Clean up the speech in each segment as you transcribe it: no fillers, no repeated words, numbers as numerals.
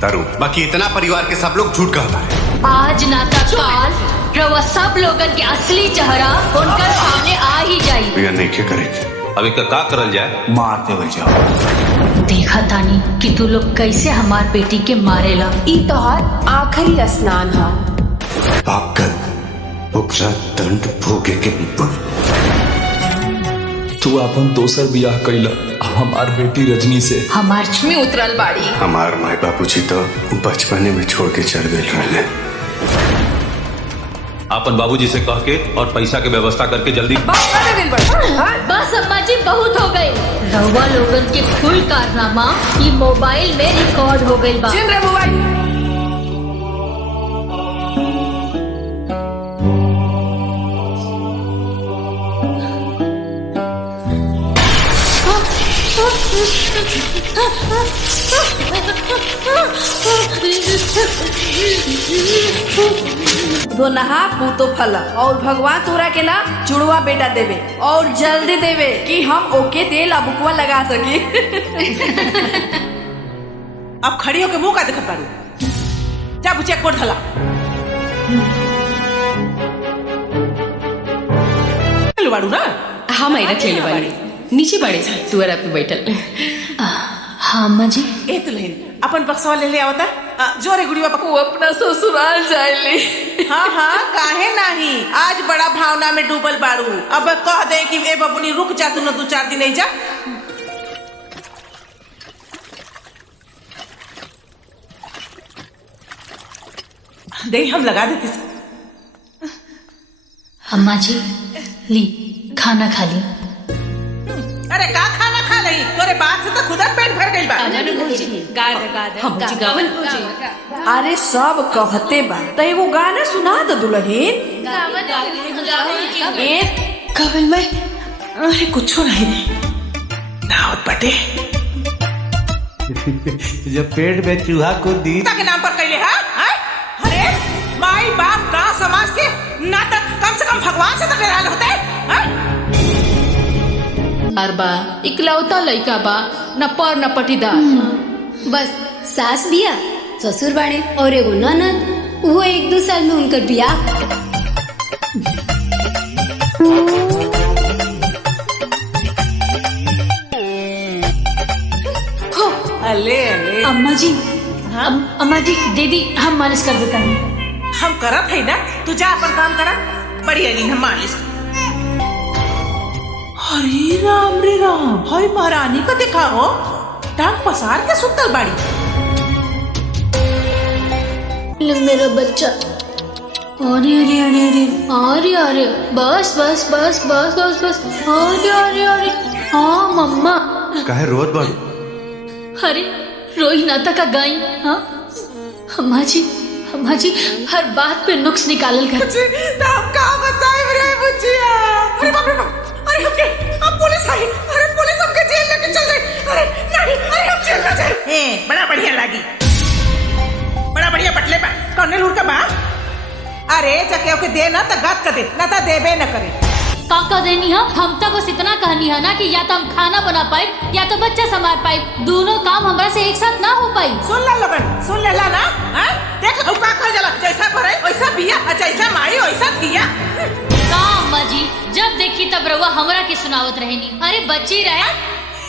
तारू, बाकी इतना परिवार के सब लोग झूठ कहता है। आज नाता काल रवा सब लोगन के असली चेहरा उनकर सामने आ ही जाई। भैया नहीं क्या करेगी। अभी का करल जाए? मार देवल जाओ। देखा तानी कि तू लोग कैसे हमार बेटी के मारेला। ई तोहार आखिरी स्नान है। पापगत ओकरा दंड भोगे के तू अपन दोसर बियाह कैला अब हमार बेटी रजनी से हमार में उतरल बाड़ी। हमार माई बाबूजी तो बचपने में छोड़ के चल गए रहे। अपन बाबूजी से कह के और पैसा के व्यवस्था करके जल्दी। बस अम्मा जी बहुत हो गए। रवा लोगन के कुल कारनामा ये मोबाइल में रिकॉर्ड हो गई बा। दो नहा पूतो फला और भगवान तोरा के ना जुड़वा बेटा देवे और जल्दी देवे कि हम ओके तेल अबुकवा लगा सके। अब खड़ी होके मुंह का देखत बारू। जा बुचिया कोट धला। चलो बारू ना। हम आई रख ले बाड़ी नीचे बड़े तुअरा पे बैठल। हाँ अम्मा जी। ए दुल्हन अपन बक्सवा ले आवता। जोरे गुड़िया वो अपना ससुराल जाएली। हाँ हाँ काहे नहीं, आज बड़ा भावना में डूबल बारू। अब कह दे कि ए बबुनी रुक जा, तू न 2-4 दिन नहीं जा। दे हम लगा देते। अम्मा जी ली खाना खा ली। अरे का खाना खा लही, तोरे बात से तो खुदा पेट भर गई बा। अरे सब कहते बा तो एगो गाना सुना दो दुल्हन। कवल में अरे कुछ नहीं रे नावत बटे। जब पेट में चूहा को दी के नाम पर कैले हा? अरे माई बाप गांव समाज के नाटक कम से कम भगवान से तो डराल होते हैं। बा इकलौता लइका बा न पर न पटीदार। बस सास बिया ससुर बाड़े और एगो ननद, वो 1-2 साल में उनकर बियाह। अले अले अम्मा जी। अम्मा जी दीदी हम मालिश कर देता हूँ। हम करत है ना, तू जा अपन काम करा। बड़ी अली हम मालिश। अरे राम रे राम, भाई महारानी को देखा हो टांग पसार के सुतल बाड़ी। मेरा बच्चा। अरे अरे अरे अरे अरे अरे बस बस बस बस बस बस। अरे अरे अरे हाँ मम्मा। काहे रोत बाड़ू? अरे रोई नाता का गाई। हाँ अम्मा जी हर बात पे नुक्स निकालल कर। हम का बताए रे बुचिया। अरे बाप रे बाप, अरे हम पुलिस आई। अरे पुलिस हमके जेल लेके चल गई। अरे नहीं, अरे हम जेल ना जाए। बड़ा बढ़िया लागी, बड़ा बढ़िया बटले बा कर्नल हुर का बा। अरे चके ओके दे ना त गात कर दे, ना त देबे न करे। काका देनी है हम तो बस इतना कहनी है ना कि या तो हम खाना बना पाए या तो बच्चा संभाल पाए। दोनों काम हमारे से एक साथ ना हो पाई। सुन ला लगन, सुन ले ला ना। हां देख औ का कह जाला, जैसा करे वैसा बिया, जैसा माई वैसा थिया। का अम्मा जी जब देखी तब रवा हमरा के सुनावत रहेनी। अरे बच्ची रहे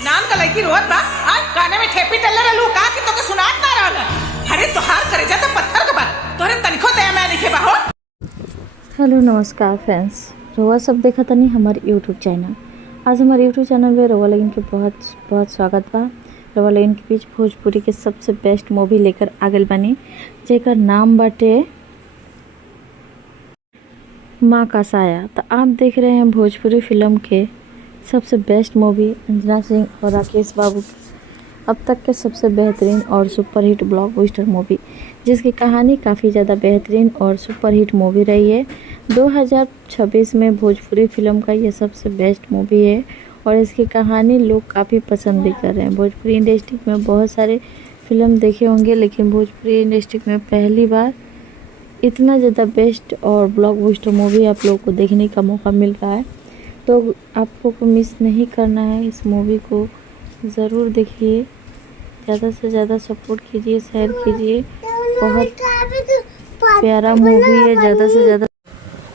नाम का लड़की रोत बा। आज काने में ठेपी टल्ले रहलू का कि तोके सुनात ना रहल। अरे तोहार करे जा तो पत्थर के बा, तोरे तनिको दया मैं लिखे बा हो। हेलो नमस्कार फ्रेंड्स, रोवा सब देखा तनी हमारे यूट्यूब चैनल। आज हमारे यूट्यूब चैनल में रोवा लगन के बहुत बहुत स्वागत बा। रोवा लगन के बीच भोजपुरी के सबसे बेस्ट मूवी लेकर आगल बनी, जेकर नाम बाटे माँ का साया। तो आप देख रहे हैं भोजपुरी फिल्म के सबसे बेस्ट मूवी अंजना सिंह और राकेश बाबू अब तक के सबसे बेहतरीन और सुपरहिट ब्लॉकबस्टर मूवी, जिसकी कहानी काफ़ी ज़्यादा बेहतरीन और सुपरहिट मूवी रही है। 2026 में भोजपुरी फिल्म का ये सबसे बेस्ट मूवी है और इसकी कहानी लोग काफ़ी पसंद भी कर रहे हैं। भोजपुरी इंडस्ट्री में बहुत सारे फिल्म देखे होंगे, लेकिन भोजपुरी इंडस्ट्री में पहली बार इतना ज़्यादा बेस्ट और ब्लॉकबस्टर मूवी आप लोगों को देखने का मौका मिल रहा है। तो आपको मिस नहीं करना है, इस मूवी को ज़रूर देखिए। ज़्यादा से ज़्यादा सपोर्ट कीजिए, शेयर कीजिए। बहुत प्यारा मूवी है। ज़्यादा से ज़्यादा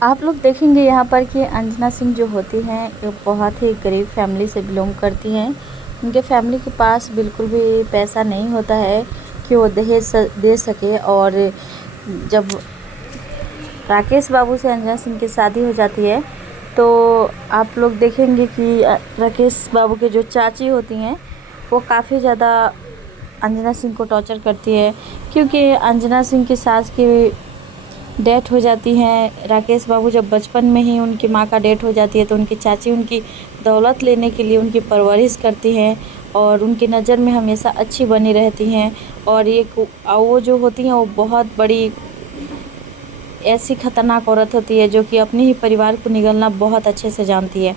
आप लोग देखेंगे यहाँ पर कि अंजना सिंह जो होती हैं ये बहुत ही गरीब फैमिली से बिलोंग करती हैं। उनके फैमिली के पास बिल्कुल भी पैसा नहीं होता है कि वो दहेज दे सके। और जब राकेश बाबू से अंजना सिंह की शादी हो जाती है तो आप लोग देखेंगे कि राकेश बाबू के जो चाची होती हैं वो काफ़ी ज़्यादा अंजना सिंह को टॉर्चर करती है, क्योंकि अंजना सिंह की सास की डेथ हो जाती है। राकेश बाबू जब बचपन में ही उनकी माँ का डेथ हो जाती है तो उनकी चाची उनकी दौलत लेने के लिए उनकी परवरिश करती हैं और उनकी नज़र में हमेशा अच्छी बनी रहती हैं। और वो जो होती हैं वो बहुत बड़ी ऐसी ख़तरनाक औरत होती है जो कि अपने ही परिवार को निगलना बहुत अच्छे से जानती है।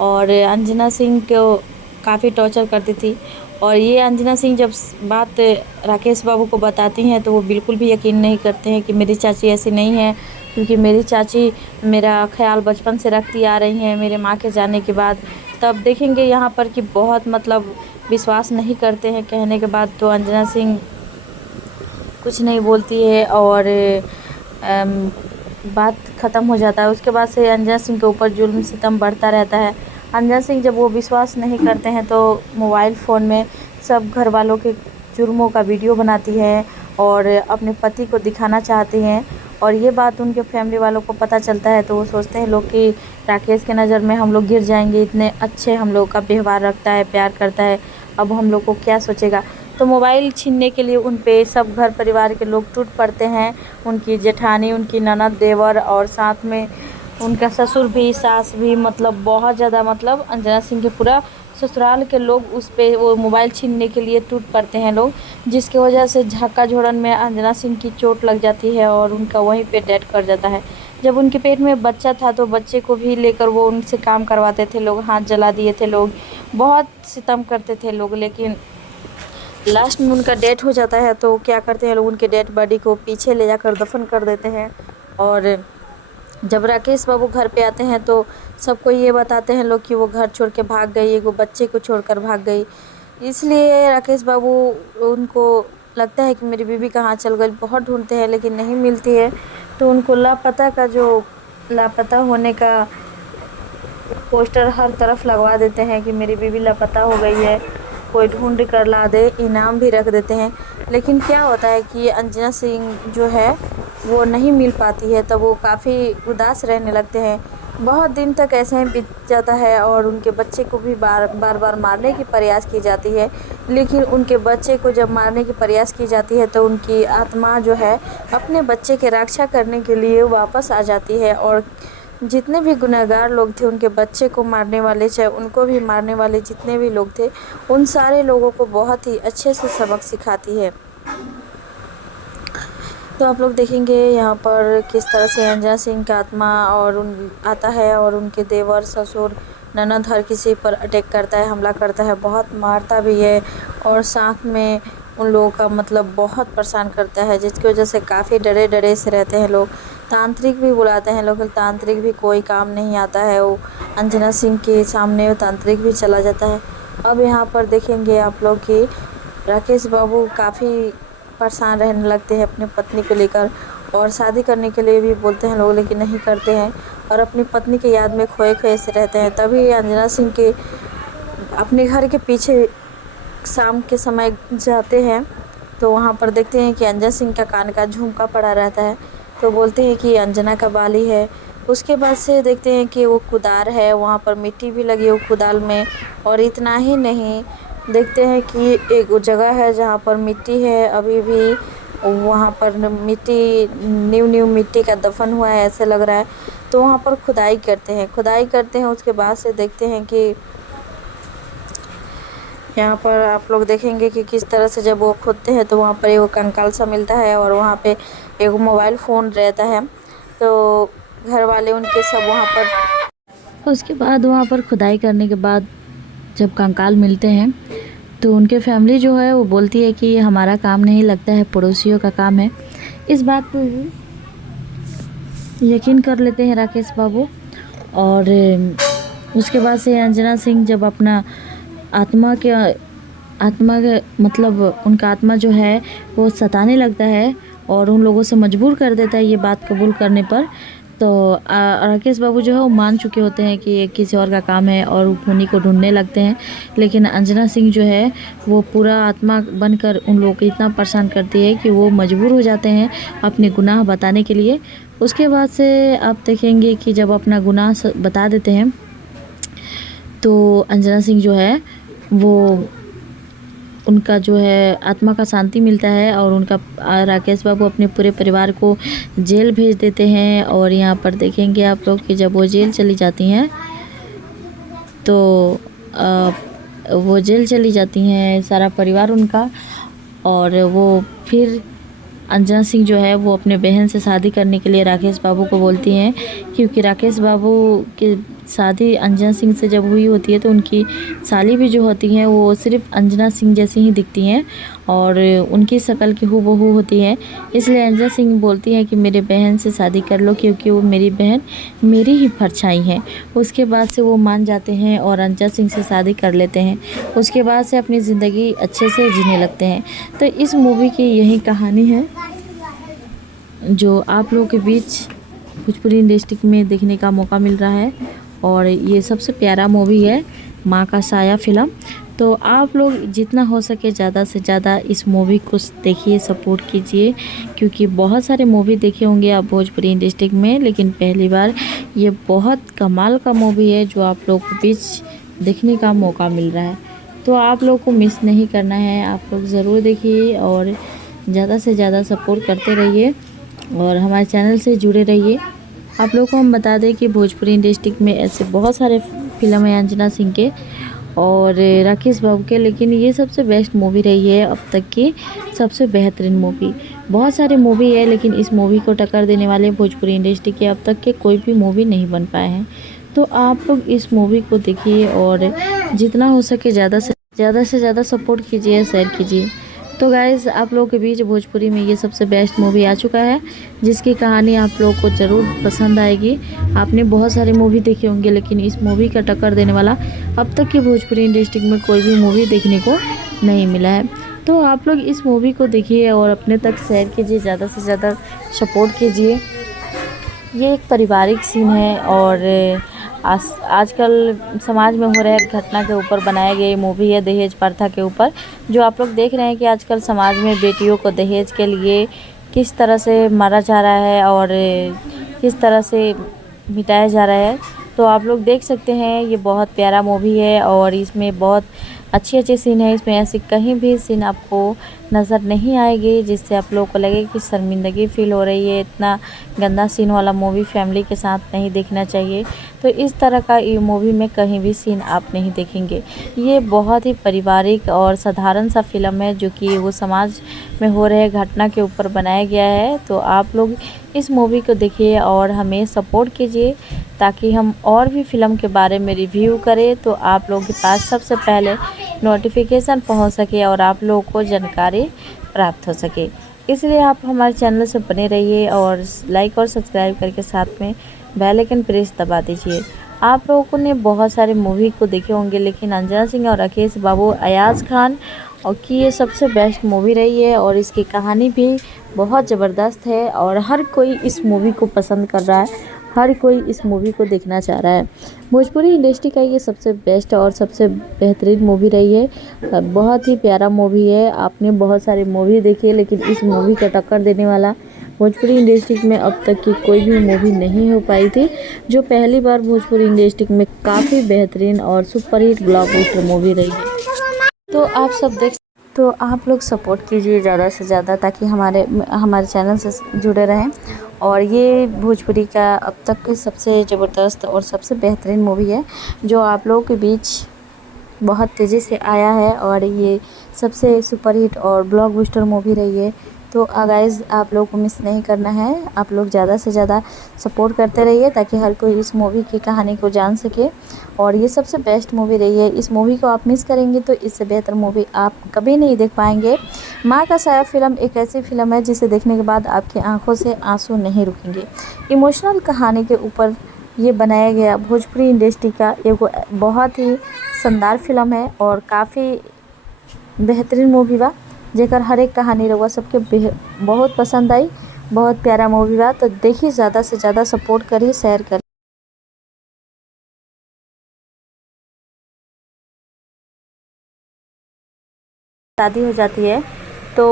और अंजना सिंह को काफ़ी टॉर्चर करती थी। और ये अंजना सिंह जब बात राकेश बाबू को बताती हैं तो वो बिल्कुल भी यकीन नहीं करते हैं कि मेरी चाची ऐसी नहीं है, क्योंकि मेरी चाची मेरा ख्याल बचपन से रखती आ रही हैं मेरे माँ के जाने के बाद। तब देखेंगे यहाँ पर कि बहुत मतलब विश्वास नहीं करते हैं कहने के बाद, तो अंजना सिंह कुछ नहीं बोलती है और बात ख़त्म हो जाता है। उसके बाद से अंजना सिंह के ऊपर जुल्म सितम बढ़ता रहता है। अंजना सिंह जब वो विश्वास नहीं करते हैं तो मोबाइल फ़ोन में सब घर वालों के जुर्मों का वीडियो बनाती है और अपने पति को दिखाना चाहती हैं। और ये बात उनके फैमिली वालों को पता चलता है तो वो सोचते हैं लोग कि राकेश के नज़र में हम लोग गिर जाएंगे, इतने अच्छे हम लोग का व्यवहार रखता है, प्यार करता है, अब हम लोग को क्या सोचेगा। तो मोबाइल छीनने के लिए उन पे सब घर परिवार के लोग टूट पड़ते हैं। उनकी जेठानी, उनकी ननद, देवर और साथ में उनका ससुर भी, सास भी, मतलब बहुत ज़्यादा मतलब अंजना सिंह के पूरा ससुराल के लोग उस पे वो मोबाइल छीनने के लिए टूट पड़ते हैं लोग, जिसकी वजह से झक्का झोरन में अंजना सिंह की चोट लग जाती है और उनका वहीं पे डेथ कर जाता है। जब उनके पेट में बच्चा था तो बच्चे को भी लेकर वो उनसे काम करवाते थे लोग, हाथ जला दिए थे लोग, बहुत सितम करते थे लोग। लेकिन लास्ट में उनका डेथ हो जाता है तो क्या करते हैं लोग, उनके डेड बॉडी को पीछे ले जाकर दफन कर देते हैं। और जब राकेश बाबू घर पे आते हैं तो सबको ये बताते हैं लोग कि वो घर छोड़ के भाग गई, वो बच्चे को छोड़कर भाग गई। इसलिए राकेश बाबू उनको लगता है कि मेरी बीवी कहाँ चल गई, बहुत ढूंढते हैं लेकिन नहीं मिलती है। तो उनको लापता होने का पोस्टर हर तरफ लगवा देते हैं कि मेरी बीवी लापता हो गई है, कोई ढूंढ कर ला दे, इनाम भी रख देते हैं। लेकिन क्या होता है कि अंजना सिंह जो है वो नहीं मिल पाती है, तब वो काफ़ी उदास रहने लगते हैं। बहुत दिन तक ऐसे ही बीत जाता है और उनके बच्चे को भी बार मारने की प्रयास की जाती है। लेकिन उनके बच्चे को जब मारने की प्रयास की जाती है तो उनकी आत्मा जो है अपने बच्चे की रक्षा करने के लिए वापस आ जाती है और जितने भी गुनहगार लोग थे, उनके बच्चे को मारने वाले, चाहे उनको भी मारने वाले जितने भी लोग थे, उन सारे लोगों को बहुत ही अच्छे से सबक सिखाती है। तो आप लोग देखेंगे यहाँ पर किस तरह से अंजना सिंह का आत्मा आता है और उनके देवर, ससुर, ननद हर किसी पर अटैक करता है, हमला करता है, बहुत मारता भी है और साथ में उन लोगों का मतलब बहुत परेशान करता है, जिसकी वजह से काफ़ी डरे से रहते हैं लोग। तांत्रिक भी बुलाते हैं लोग, तांत्रिक भी कोई काम नहीं आता है। वो अंजना सिंह के सामने वो तांत्रिक भी चला जाता है। अब यहाँ पर देखेंगे आप लोग कि राकेश बाबू काफ़ी परेशान रहने लगते हैं अपनी पत्नी को लेकर और शादी करने के लिए भी बोलते हैं लोग, लेकिन नहीं करते हैं और अपनी पत्नी की याद में खोए से रहते हैं। तभी अंजना सिंह के अपने घर के पीछे शाम के समय जाते हैं तो वहाँ पर देखते हैं कि अंजना सिंह का कान का झुमका पड़ा रहता है, तो बोलते हैं कि अंजना का बाली है। उसके बाद से देखते हैं कि वो कुदार है, वहाँ पर मिट्टी भी लगी है कुदाल में। और इतना ही नहीं, देखते हैं कि एक जगह है जहाँ पर मिट्टी है अभी भी, वहाँ पर मिट्टी न्यू मिट्टी का दफन हुआ है ऐसे लग रहा है। तो वहाँ पर खुदाई करते हैं। उसके बाद से देखते हैं कि यहाँ पर आप लोग देखेंगे कि किस तरह से जब वो खोदते हैं तो वहाँ पर एक कंकाल सा मिलता है और वहाँ पे एक मोबाइल फ़ोन रहता है। तो घर वाले उनके सब वहाँ पर, उसके बाद वहाँ पर खुदाई करने के बाद जब कंकाल मिलते हैं तो उनके फैमिली जो है वो बोलती है कि हमारा काम नहीं लगता है, पड़ोसियों का काम है। इस बात पर यकीन कर लेते हैं राकेश बाबू। और उसके बाद से अंजना सिंह जब अपना आत्मा के आत्मा मतलब उनका आत्मा जो है वो सताने लगता है और उन लोगों से मजबूर कर देता है ये बात कबूल करने पर। तो राकेश बाबू जो है वो मान चुके होते हैं कि ये किसी और का काम है और उन्हीं को ढूंढने लगते हैं, लेकिन अंजना सिंह जो है वो पूरा आत्मा बनकर उन लोगों को इतना परेशान करती है कि वो मजबूर हो जाते हैं अपने गुनाह बताने के लिए। उसके बाद से आप देखेंगे कि जब अपना गुनाह बता देते हैं तो अंजना सिंह जो है वो उनका जो है आत्मा का शांति मिलता है और उनका राकेश बाबू अपने पूरे परिवार को जेल भेज देते हैं। और यहाँ पर देखेंगे आप लोग कि जब वो जेल चली जाती हैं तो वो जेल चली जाती हैं सारा परिवार उनका, और वो फिर अंजना सिंह जो है वो अपने बहन से शादी करने के लिए राकेश बाबू को बोलती हैं, क्योंकि राकेश बाबू की शादी अंजना सिंह से जब हुई होती है तो उनकी साली भी जो होती हैं वो सिर्फ अंजना सिंह जैसी ही दिखती हैं और उनकी शक्ल की हूबहू होती है। इसलिए अंजना सिंह बोलती हैं कि मेरे बहन से शादी कर लो क्योंकि वो मेरी बहन मेरी ही परछाई है। उसके बाद से वो मान जाते हैं और अंजना सिंह से शादी कर लेते हैं। उसके बाद से अपनी ज़िंदगी अच्छे से जीने लगते हैं। तो इस मूवी की यही कहानी है जो आप लोगों के बीच भोजपुरी इंडस्ट्री में देखने का मौका मिल रहा है, और ये सबसे प्यारा मूवी है माँ का साया फिल्म। तो आप लोग जितना हो सके ज़्यादा से ज़्यादा इस मूवी को देखिए, सपोर्ट कीजिए, क्योंकि बहुत सारे मूवी देखे होंगे आप भोजपुरी इंडस्ट्री में, लेकिन पहली बार ये बहुत कमाल का मूवी है जो आप लोगों के बीच देखने का मौका मिल रहा है। तो आप लोग को मिस नहीं करना है, आप लोग ज़रूर देखिए और ज़्यादा से ज़्यादा सपोर्ट करते रहिए और हमारे चैनल से जुड़े रहिए। आप लोगों को हम बता दें कि भोजपुरी इंडस्ट्री में ऐसे बहुत सारे फिल्म हैं अंजना सिंह के और राकेश बाबू के, लेकिन ये सबसे बेस्ट मूवी रही है अब तक की, सबसे बेहतरीन मूवी। बहुत सारे मूवी है लेकिन इस मूवी को टक्कर देने वाले भोजपुरी इंडस्ट्री के अब तक के कोई भी मूवी नहीं बन पाए हैं। तो आप लोग इस मूवी को देखिए और जितना हो सके ज़्यादा से ज़्यादा सपोर्ट कीजिए, शेयर कीजिए। तो गाइज़ आप लोगों के बीच भोजपुरी में ये सबसे बेस्ट मूवी आ चुका है जिसकी कहानी आप लोगों को ज़रूर पसंद आएगी। आपने बहुत सारे मूवी देखे होंगे लेकिन इस मूवी का टक्कर देने वाला अब तक की भोजपुरी इंडस्ट्री में कोई भी मूवी देखने को नहीं मिला है। तो आप लोग इस मूवी को देखिए और अपने तक शेयर कीजिए, ज़्यादा से ज़्यादा सपोर्ट कीजिए। ये एक पारिवारिक सीन है और आजकल समाज में हो रहे घटना के ऊपर बनाए गए मूवी है, दहेज प्रथा के ऊपर। जो आप लोग देख रहे हैं कि आजकल समाज में बेटियों को दहेज के लिए किस तरह से मारा जा रहा है और किस तरह से मिटाया जा रहा है, तो आप लोग देख सकते हैं। ये बहुत प्यारा मूवी है और इसमें बहुत अच्छे सीन है। इसमें ऐसी कहीं भी सीन आपको नज़र नहीं आएगी जिससे आप लोगों को लगे कि शर्मिंदगी फील हो रही है। इतना गंदा सीन वाला मूवी फैमिली के साथ नहीं देखना चाहिए। तो इस तरह का ये मूवी में कहीं भी सीन आप नहीं देखेंगे। ये बहुत ही पारिवारिक और साधारण सा फिल्म है जो कि वो समाज में हो रहे घटना के ऊपर बनाया गया है। तो आप लोग इस मूवी को देखिए और हमें सपोर्ट कीजिए ताकि हम और भी फिल्म के बारे में रिव्यू करें तो आप लोगों के पास सबसे पहले नोटिफिकेशन पहुंच सके और आप लोगों को जानकारी प्राप्त हो सके। इसलिए आप हमारे चैनल से बने रहिए और लाइक और सब्सक्राइब करके साथ में बेल आइकन प्रेस दबा दीजिए। आप लोगों ने बहुत सारे मूवी को देखे होंगे लेकिन अंजना सिंह और राकेश बाबू, अयाज खान और की ये सबसे बेस्ट मूवी रही है और इसकी कहानी भी बहुत ज़बरदस्त है और हर कोई इस मूवी को पसंद कर रहा है, हर कोई इस मूवी को देखना चाह रहा है। भोजपुरी इंडस्ट्री का ये सबसे बेस्ट और सबसे बेहतरीन मूवी रही है। बहुत ही प्यारा मूवी है। आपने बहुत सारे मूवी देखी है लेकिन इस मूवी का टक्कर देने वाला भोजपुरी इंडस्ट्री में अब तक की कोई भी मूवी नहीं हो पाई थी, जो पहली बार भोजपुरी इंडस्ट्री में काफ़ी बेहतरीन और सुपरहिट ब्लॉकबस्टर मूवी रही है। तो आप सब तो आप लोग सपोर्ट कीजिए ज़्यादा से ज़्यादा ताकि हमारे चैनल से जुड़े रहें। और ये भोजपुरी का अब तक की सबसे ज़बरदस्त और सबसे बेहतरीन मूवी है जो आप लोगों के बीच बहुत तेज़ी से आया है और ये सबसे सुपरहिट और ब्लॉकबस्टर मूवी रही है। तो गाइस आप लोगों को मिस नहीं करना है, आप लोग ज़्यादा से ज़्यादा सपोर्ट करते रहिए ताकि हर कोई इस मूवी की कहानी को जान सके। और ये सबसे बेस्ट मूवी रही है। इस मूवी को आप मिस करेंगे तो इससे बेहतर मूवी आप कभी नहीं देख पाएंगे। माँ का साया फिल्म एक ऐसी फिल्म है जिसे देखने के बाद आपकी आंखों से आंसू नहीं रुकेंगे। इमोशनल कहानी के ऊपर ये बनाया गया भोजपुरी इंडस्ट्री का एक बहुत ही शानदार फिल्म है और काफ़ी बेहतरीन मूवी बा, जेकर हर एक कहानी रहुआ सबके बहुत पसंद आई। बहुत प्यारा मूवी बा, तो देखिए, ज़्यादा से ज़्यादा सपोर्ट करिए, शेयर करिए। शादी हो जाती है तो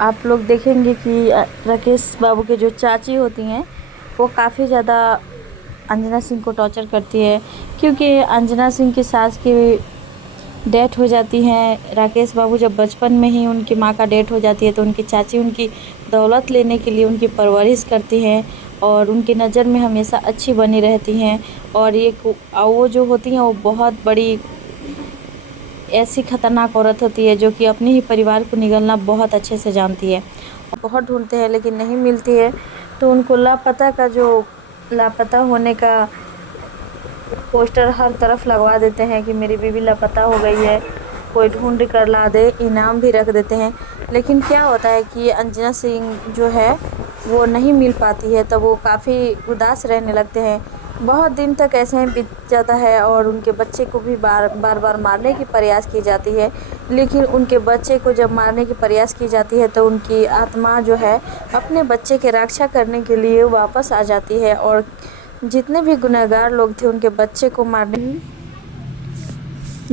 आप लोग देखेंगे कि राकेश बाबू के जो चाची होती हैं वो काफ़ी ज़्यादा अंजना सिंह को टॉर्चर करती है, क्योंकि अंजना सिंह की सास की डेथ हो जाती है। राकेश बाबू जब बचपन में ही उनकी माँ का डेथ हो जाती है तो उनकी चाची उनकी दौलत लेने के लिए उनकी परवरिश करती हैं और उनकी नज़र में हमेशा अच्छी बनी रहती हैं। और ये वो जो होती हैं वो बहुत बड़ी ऐसी खतरनाक औरत होती है जो कि अपने ही परिवार को निगलना बहुत अच्छे से जानती है। बहुत ढूंढते हैं लेकिन नहीं मिलती है, तो उनको लापता होने का पोस्टर हर तरफ लगवा देते हैं कि मेरी बीवी लापता हो गई है, कोई ढूंढ कर ला दे, इनाम भी रख देते हैं। लेकिन क्या होता है कि अंजना सिंह जो है वो नहीं मिल पाती है, तब वो काफ़ी उदास रहने लगते हैं। बहुत दिन तक ऐसे ही बीत जाता है और उनके बच्चे को भी बार मारने की प्रयास की जाती है। लेकिन उनके बच्चे को जब मारने की प्रयास की जाती है तो उनकी आत्मा जो है अपने बच्चे की रक्षा करने के लिए वापस आ जाती है और जितने भी गुनहगार लोग थे उनके बच्चे को मारने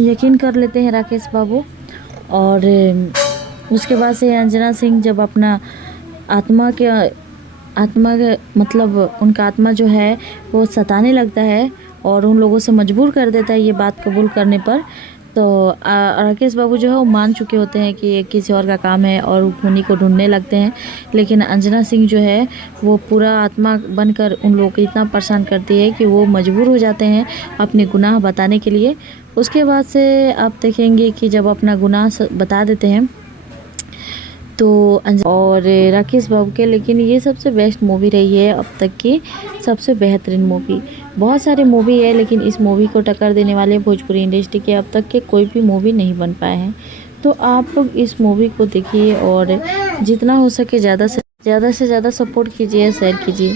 यकीन कर लेते हैं राकेश बाबू। और उसके बाद से अंजना सिंह जब अपना आत्मा के मतलब उनका आत्मा जो है वो सताने लगता है और उन लोगों से मजबूर कर देता है ये बात कबूल करने पर, तो राकेश बाबू जो है वो मान चुके होते हैं कि ये किसी और का काम है और उन्हीं को ढूंढने लगते हैं। लेकिन अंजना सिंह जो है वो पूरा आत्मा बनकर उन लोगों को इतना परेशान करती है कि वो मजबूर हो जाते हैं अपने गुनाह बताने के लिए। उसके बाद से आप देखेंगे कि जब अपना गुनाह बता देते हैं तो और राकेश बाबू के, लेकिन ये सबसे बेस्ट मूवी रही है अब तक की, सबसे बेहतरीन मूवी। बहुत सारे मूवी है लेकिन इस मूवी को टक्कर देने वाले भोजपुरी इंडस्ट्री के अब तक के कोई भी मूवी नहीं बन पाए हैं। तो आप लोग इस मूवी को देखिए और जितना हो सके ज़्यादा से ज़्यादा सपोर्ट कीजिए, शेयर कीजिए।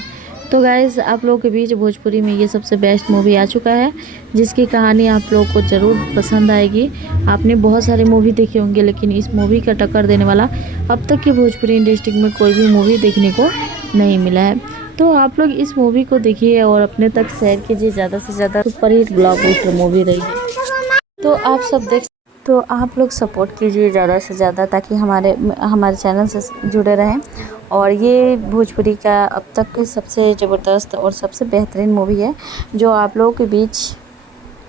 तो गाइज़, आप लोगों के बीच भोजपुरी में ये सबसे बेस्ट मूवी आ चुका है जिसकी कहानी आप लोगों को ज़रूर पसंद आएगी। आपने बहुत सारे मूवी देखे होंगे लेकिन इस मूवी का टक्कर देने वाला अब तक की भोजपुरी इंडस्ट्री में कोई भी मूवी देखने को नहीं मिला है। तो आप लोग इस मूवी को देखिए और अपने तक शेयर कीजिए। ज़्यादा से ज़्यादा सुपरहिट ब्लॉकबस्टर मूवी रही है, तो आप लोग सपोर्ट कीजिए ज़्यादा से ज़्यादा ताकि हमारे चैनल से जुड़े रहें। और ये भोजपुरी का अब तक की सबसे ज़बरदस्त और सबसे बेहतरीन मूवी है जो आप लोगों के बीच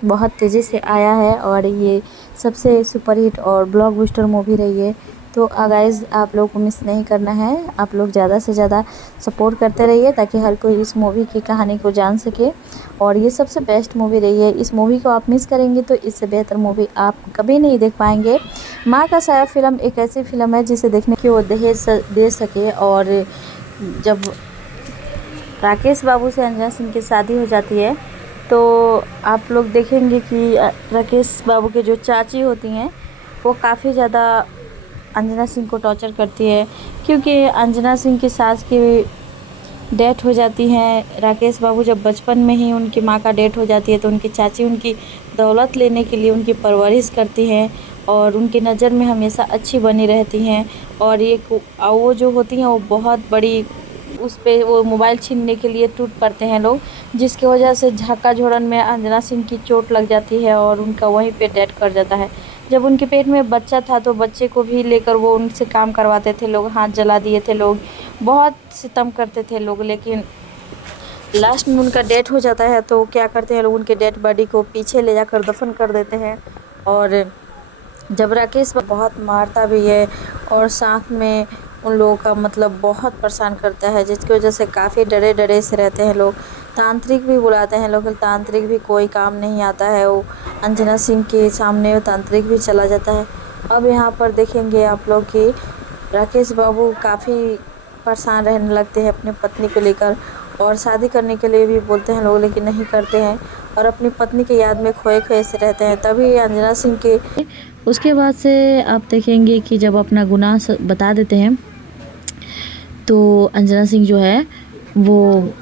बहुत तेज़ी से आया है और ये सबसे सुपरहिट और ब्लॉकबस्टर मूवी रही है। तो गाइस, आप लोग को मिस नहीं करना है, आप लोग ज़्यादा से ज़्यादा सपोर्ट करते रहिए ताकि हर कोई इस मूवी की कहानी को जान सके। और ये सबसे बेस्ट मूवी रही है। इस मूवी को आप मिस करेंगे तो इससे बेहतर मूवी आप कभी नहीं देख पाएंगे। माँ का साया फिल्म एक ऐसी फिल्म है जिसे देखने की वो दहेज दे सके। और जब राकेश बाबू से अंजना सिंह की शादी हो जाती है तो आप लोग देखेंगे कि राकेश बाबू के जो चाची होती हैं वो काफ़ी ज़्यादा अंजना सिंह को टॉर्चर करती है, क्योंकि अंजना सिंह की सास की डेथ हो जाती है। राकेश बाबू जब बचपन में ही उनकी माँ का डेथ हो जाती है तो उनकी चाची उनकी दौलत लेने के लिए उनकी परवरिश करती हैं और उनकी नज़र में हमेशा अच्छी बनी रहती हैं। और ये वो जो होती हैं वो बहुत बड़ी, उस पे वो मोबाइल छीनने के लिए टूट पड़ते हैं लोग, जिसकी वजह से झाका झोरन में अंजना सिंह की चोट लग जाती है और उनका वहीं पे डेथ कर जाता है। जब उनके पेट में बच्चा था तो बच्चे को भी लेकर वो उनसे काम करवाते थे लोग, हाथ जला दिए थे लोग, बहुत सितम करते थे लोग। लेकिन लास्ट में उनका डेथ हो जाता है तो क्या करते हैं लोग, उनके डेड बॉडी को पीछे ले जाकर दफन कर देते हैं। और जब राकेश बहुत मारता भी है और साथ में उन लोगों का मतलब बहुत परेशान करता है, जिसकी वजह से काफ़ी डरे से रहते हैं लोग। तांत्रिक भी बुलाते हैं लोग, तांत्रिक भी कोई काम नहीं आता है। वो अंजना सिंह के सामने वो तांत्रिक भी चला जाता है। अब यहाँ पर देखेंगे आप लोग कि राकेश बाबू काफ़ी परेशान रहने लगते हैं अपनी पत्नी को लेकर और शादी करने के लिए भी बोलते हैं लोग लेकिन नहीं करते हैं और अपनी पत्नी की याद में खोए से रहते हैं। तभी अंजना सिंह के उसके बाद से आप देखेंगे कि जब अपना गुनाह बता देते हैं तो अंजना सिंह जो है वो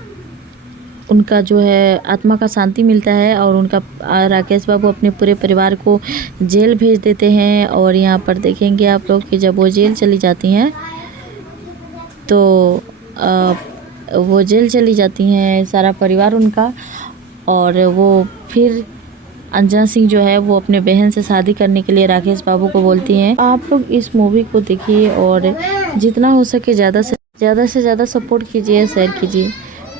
उनका जो है आत्मा का शांति मिलता है और उनका राकेश बाबू अपने पूरे परिवार को जेल भेज देते हैं। और यहाँ पर देखेंगे आप लोग कि जब वो जेल चली जाती हैं तो वो जेल चली जाती हैं सारा परिवार उनका, और वो फिर अंजना सिंह जो है वो अपने बहन से शादी करने के लिए राकेश बाबू को बोलती हैं। आप लोग इस मूवी को देखिए और जितना हो सके ज़्यादा से ज़्यादा सपोर्ट कीजिए, शेयर कीजिए।